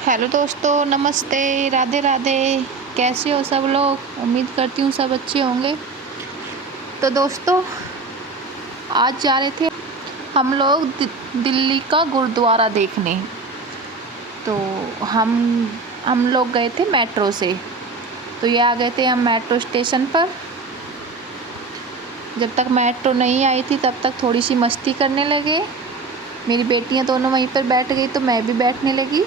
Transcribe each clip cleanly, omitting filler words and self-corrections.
Hello दोस्तों, नमस्ते, राधे राधे। कैसे हो सब लोग? उम्मीद करती हूँ सब अच्छे होंगे। तो दोस्तों, आज जा रहे थे हम लोग दिल्ली का गुरुद्वारा देखने। तो हम हम लोग गए थे मेट्रो से। तो ये आ गए थे हम मेट्रो स्टेशन पर। जब तक मेट्रो नहीं आई थी तब तक थोड़ी सी मस्ती करने लगे। मेरी बेटियाँ दोनों वहीं पर बैठ गई तो मैं भी बैठने लगी।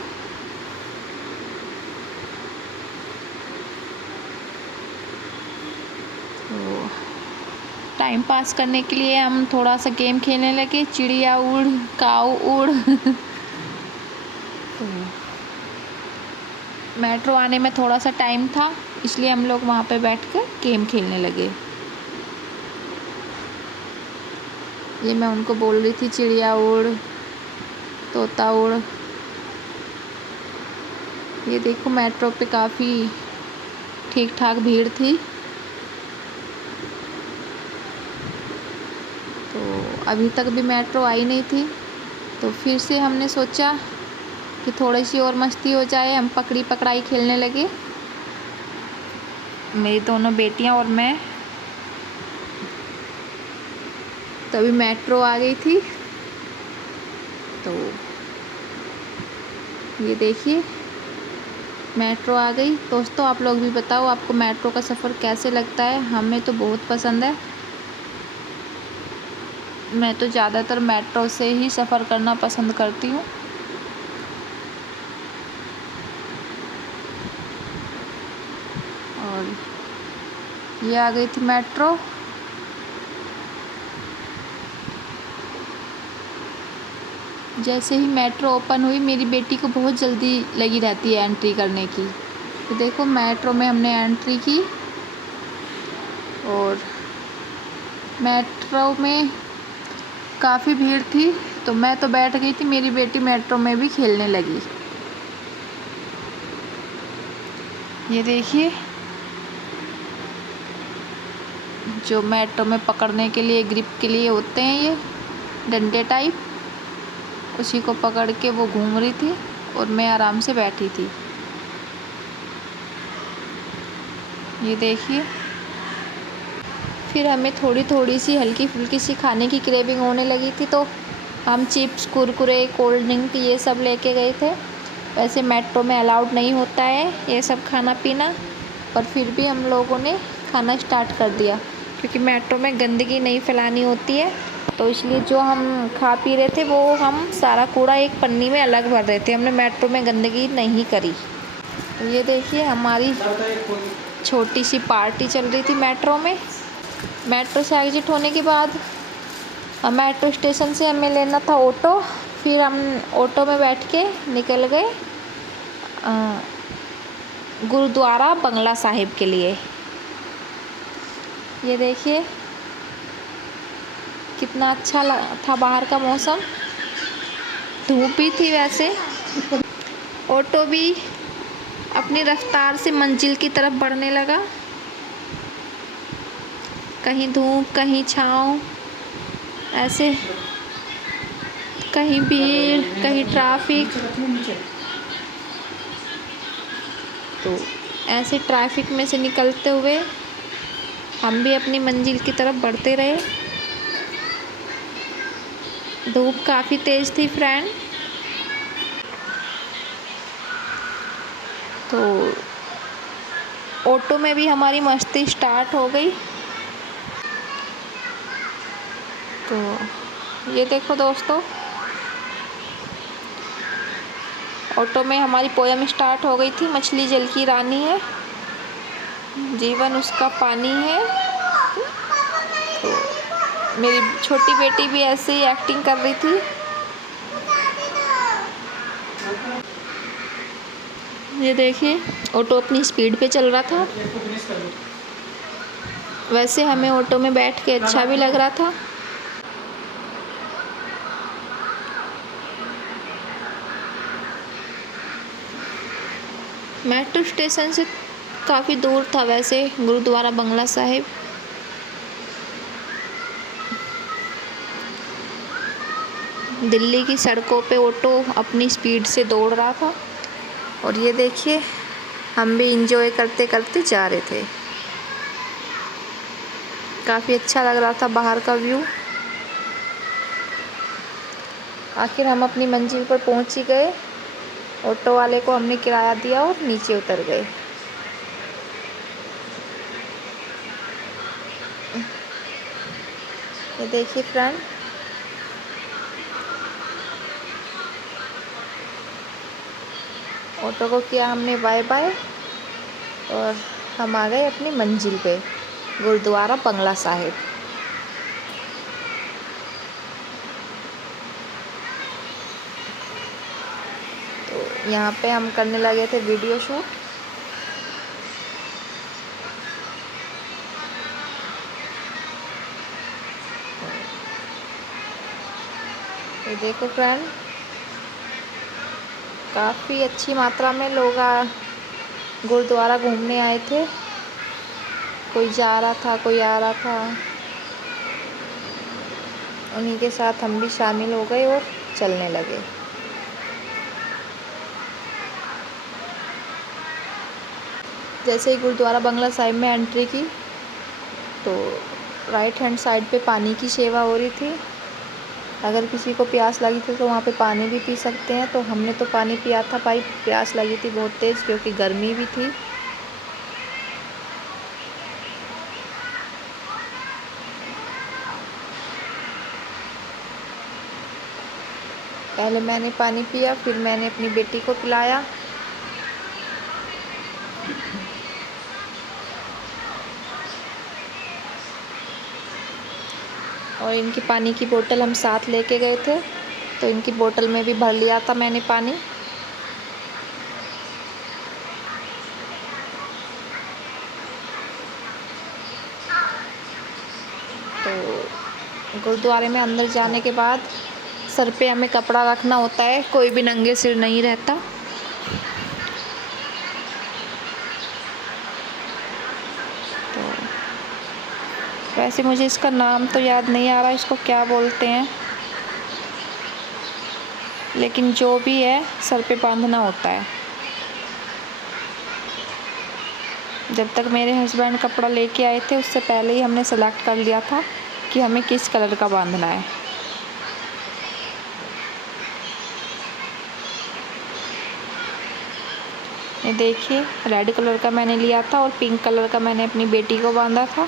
तो टाइम पास करने के लिए हम थोड़ा सा गेम खेलने लगे, चिड़िया उड़, काऊ उड़। तो मेट्रो आने में थोड़ा सा टाइम था, इसलिए हम लोग वहाँ पे बैठकर गेम खेलने लगे। ये मैं उनको बोल रही थी, चिड़िया उड़, तोता उड़। ये देखो, मेट्रो पे काफ़ी ठीक ठाक भीड़ थी। तो अभी तक भी मेट्रो आई नहीं थी, तो फिर से हमने सोचा कि थोड़ी सी और मस्ती हो जाए। हम पकड़ी पकड़ाई खेलने लगे, मेरी दोनों बेटियां और मैं। तभी मेट्रो आ गई थी। तो ये देखिए, मेट्रो आ गई। दोस्तों, आप लोग भी बताओ, आपको मेट्रो का सफ़र कैसे लगता है? हमें तो बहुत पसंद है। मैं तो ज़्यादातर मेट्रो से ही सफ़र करना पसंद करती हूँ। और ये आ गई थी मेट्रो। जैसे ही मेट्रो ओपन हुई, मेरी बेटी को बहुत जल्दी लगी रहती है एंट्री करने की। तो देखो, मेट्रो में हमने एंट्री की और मेट्रो में काफ़ी भीड़ थी, तो मैं तो बैठ गई थी, मेरी बेटी मेट्रो में भी खेलने लगी। ये देखिए, जो मेट्रो में पकड़ने के लिए, ग्रिप के लिए होते हैं ये डंडे टाइप, उसी को पकड़ के वो घूम रही थी और मैं आराम से बैठी थी। ये देखिए, फिर हमें थोड़ी थोड़ी सी हल्की फुल्की सी खाने की क्रेविंग होने लगी थी, तो हम चिप्स, कुरकुरे, कोल्ड ड्रिंक ये सब लेके गए थे। वैसे मेट्रो में अलाउड नहीं होता है ये सब खाना पीना, पर फिर भी हम लोगों ने खाना स्टार्ट कर दिया, क्योंकि मेट्रो में गंदगी नहीं फैलानी होती है। तो इसलिए जो हम खा पी रहे थे, वो हम सारा कूड़ा एक पन्नी में अलग भर रहे थे। हमने मेट्रो में गंदगी नहीं करी। तो ये देखिए, हमारी छोटी सी पार्टी चल रही थी मेट्रो में। मेट्रो से एग्जिट होने के बाद मेट्रो स्टेशन से हमें लेना था ऑटो। फिर हम ऑटो में बैठ के निकल गए गुरुद्वारा बंगला साहिब के लिए। ये देखिए, कितना अच्छा था बाहर का मौसम। धूप भी थी वैसे। ऑटो भी अपनी रफ्तार से मंजिल की तरफ बढ़ने लगा। कहीं धूप, कहीं छाँव, ऐसे कहीं भीड़, कहीं ट्रैफिक। तो ऐसे ट्रैफिक में से निकलते हुए हम भी अपनी मंजिल की तरफ बढ़ते रहे। धूप काफ़ी तेज़ थी फ्रेंड। तो ऑटो में भी हमारी मस्ती स्टार्ट हो गई। तो ये देखो दोस्तों, ऑटो में हमारी पोयम स्टार्ट हो गई थी। मछली जल की रानी है, जीवन उसका पानी है। तो मेरी छोटी बेटी भी ऐसे ही एक्टिंग कर रही थी। ये देखिए, ऑटो अपनी स्पीड पे चल रहा था। वैसे हमें ऑटो में बैठ के अच्छा भी लग रहा था। मेट्रो स्टेशन से काफ़ी दूर था वैसे गुरुद्वारा बंगला साहिब। दिल्ली की सड़कों पे ऑटो अपनी स्पीड से दौड़ रहा था। और ये देखिए हम भी इंजॉय करते करते जा रहे थे। काफ़ी अच्छा लग रहा था बाहर का व्यू। आखिर हम अपनी मंजिल पर पहुंच ही गए। ऑटो वाले को हमने किराया दिया और नीचे उतर गए। ये देखिए फ्रेंड, ऑटो को किया हमने बाय बाय और हम आ गए अपनी मंजिल पे, गुरुद्वारा बंगला साहिब। तो यहाँ पे हम करने लगे थे वीडियो शूट। ये देखो फ्रेंड, काफ़ी अच्छी मात्रा में लोग गुरुद्वारा घूमने आए थे। कोई जा रहा था, कोई आ रहा था। उन्हीं के साथ हम भी शामिल हो गए और चलने लगे। जैसे ही गुरुद्वारा बंगला साहिब में एंट्री की तो राइट हैंड साइड पे पानी की सेवा हो रही थी। अगर किसी को प्यास लगी थी तो वहाँ पे पानी भी पी सकते हैं। तो हमने तो पानी पिया था भाई, प्यास लगी थी बहुत तेज़ क्योंकि गर्मी भी थी। पहले मैंने पानी पिया, फिर मैंने अपनी बेटी को पिलाया। और इनकी पानी की बोतल हम साथ लेके गए थे, तो इनकी बोतल में भी भर लिया था मैंने पानी। तो गुरुद्वारे में अंदर जाने के बाद सर पे हमें कपड़ा रखना होता है, कोई भी नंगे सिर नहीं रहता। तो वैसे मुझे इसका नाम तो याद नहीं आ रहा, इसको क्या बोलते हैं, लेकिन जो भी है सर पे बांधना होता है। जब तक मेरे हस्बैंड कपड़ा लेके आए थे उससे पहले ही हमने सेलेक्ट कर लिया था कि हमें किस कलर का बांधना है। ये देखिए, रेड कलर का मैंने लिया था और पिंक कलर का मैंने अपनी बेटी को बांधा था।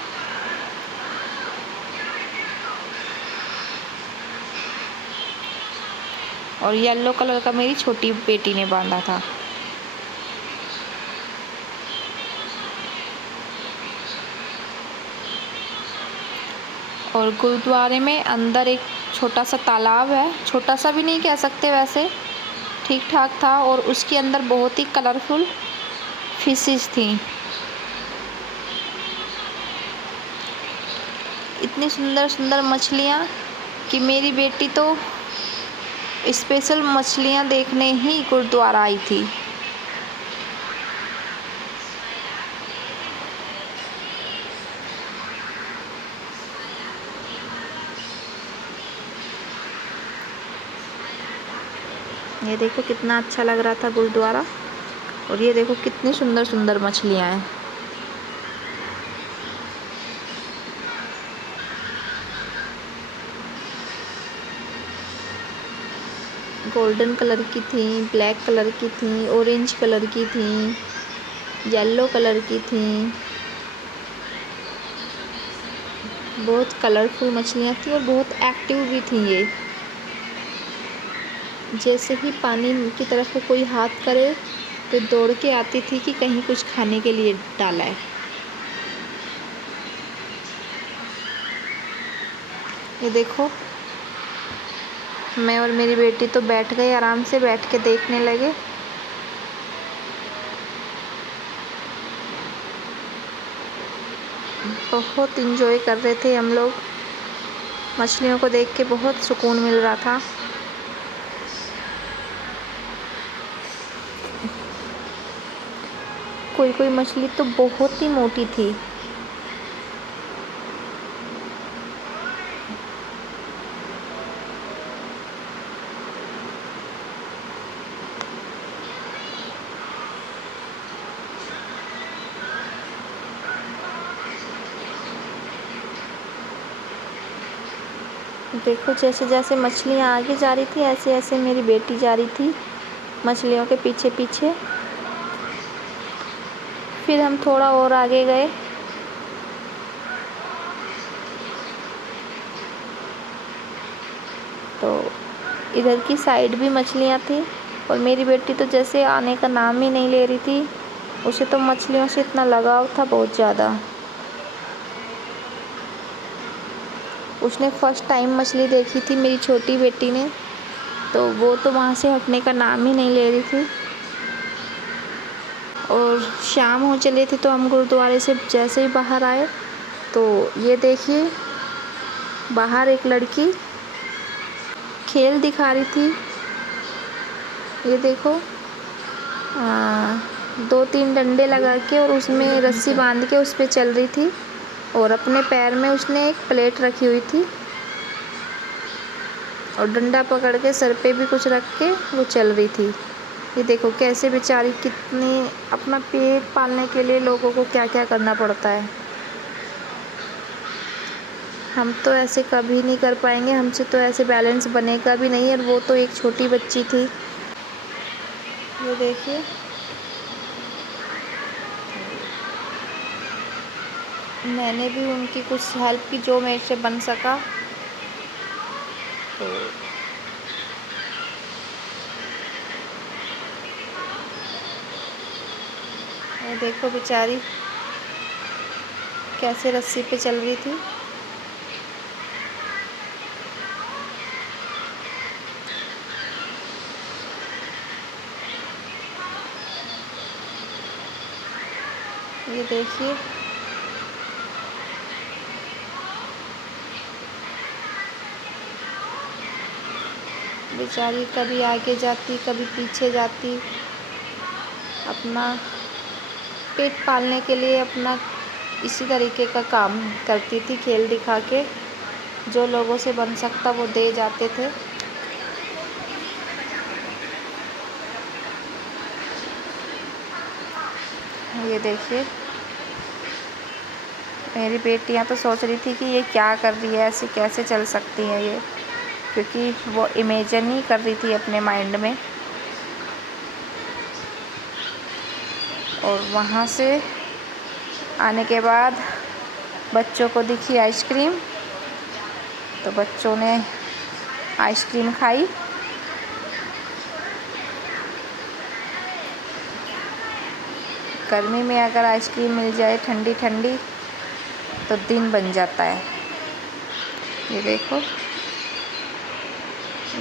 और येलो कलर का मेरी छोटी बेटी ने बांधा था। और गुरुद्वारे में अंदर एक छोटा सा तालाब है, छोटा सा भी नहीं कह सकते, वैसे ठीक ठाक था। और उसके अंदर बहुत ही कलरफुल फिशेस थी। इतनी सुंदर सुंदर मछलियाँ कि मेरी बेटी तो स्पेशल मछलियाँ देखने ही गुरुद्वारा आई थी। ये देखो कितना अच्छा लग रहा था गुरुद्वारा। और ये देखो कितनी सुंदर सुंदर मछलियाँ हैं। गोल्डन कलर की थी, ब्लैक कलर की थी, ऑरेंज कलर की थी, येलो कलर की थी। बहुत कलरफुल मछलियाँ थी और बहुत एक्टिव भी थी ये। जैसे ही पानी की तरफ कोई हाथ करे तो दौड़ के आती थी कि कहीं कुछ खाने के लिए डाला है। ये देखो, मैं और मेरी बेटी तो बैठ गए, आराम से बैठ के देखने लगे। बहुत इंजॉय कर रहे थे हम लोग। मछलियों को देख के बहुत सुकून मिल रहा था। कोई कोई मछली तो बहुत ही मोटी थी। देखो जैसे जैसे मछलियाँ आगे जा रही थी ऐसे ऐसे मेरी बेटी जा रही थी मछलियों के पीछे पीछे। फिर हम थोड़ा और आगे गए तो इधर की साइड भी मछलियाँ थी और मेरी बेटी तो जैसे आने का नाम ही नहीं ले रही थी। उसे तो मछलियों से इतना लगाव था बहुत ज़्यादा। उसने फ़र्स्ट टाइम मछली देखी थी मेरी छोटी बेटी ने, तो वो तो वहाँ से हटने का नाम ही नहीं ले रही थी। और शाम हो चले थे तो हम गुरुद्वारे से जैसे ही बाहर आए तो ये देखिए बाहर एक लड़की खेल दिखा रही थी। ये देखो 2-3 डंडे लगा के और उसमें रस्सी बांध के उस पे चल रही थी और अपने पैर में उसने एक प्लेट रखी हुई थी और डंडा पकड़ के सर पे भी कुछ रख के वो चल रही थी। ये देखो कैसे बेचारी कितनी अपना पेट पालने के लिए लोगों को क्या क्या करना पड़ता है। हम तो ऐसे कभी नहीं कर पाएंगे, हमसे तो ऐसे बैलेंस बनेगा भी नहीं। और वो तो एक छोटी बच्ची थी। ये देखिए मैंने भी उनकी कुछ हेल्प की जो मेरे से बन सका। तो ये देखो बेचारी कैसे रस्सी पे चल रही थी। ये देखिए बेचारी कभी आगे जाती कभी पीछे जाती, अपना पेट पालने के लिए अपना इसी तरीके का काम करती थी। खेल दिखा के जो लोगों से बन सकता वो दे जाते थे। ये देखिए मेरी बेटियां तो सोच रही थी कि ये क्या कर रही है, ऐसे कैसे चल सकती है ये, क्योंकि वो इमेजिन ही कर रही थी अपने माइंड में। और वहाँ से आने के बाद बच्चों को दिखी आइसक्रीम, तो बच्चों ने आइसक्रीम खाई। गर्मी में अगर आइसक्रीम मिल जाए ठंडी ठंडी तो दिन बन जाता है। ये देखो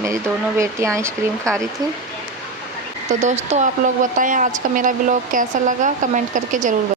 मेरी दोनों बेटियां आइसक्रीम खा रही थी। तो दोस्तों आप लोग बताएं आज का मेरा ब्लॉग कैसा लगा, कमेंट करके ज़रूर बताएं।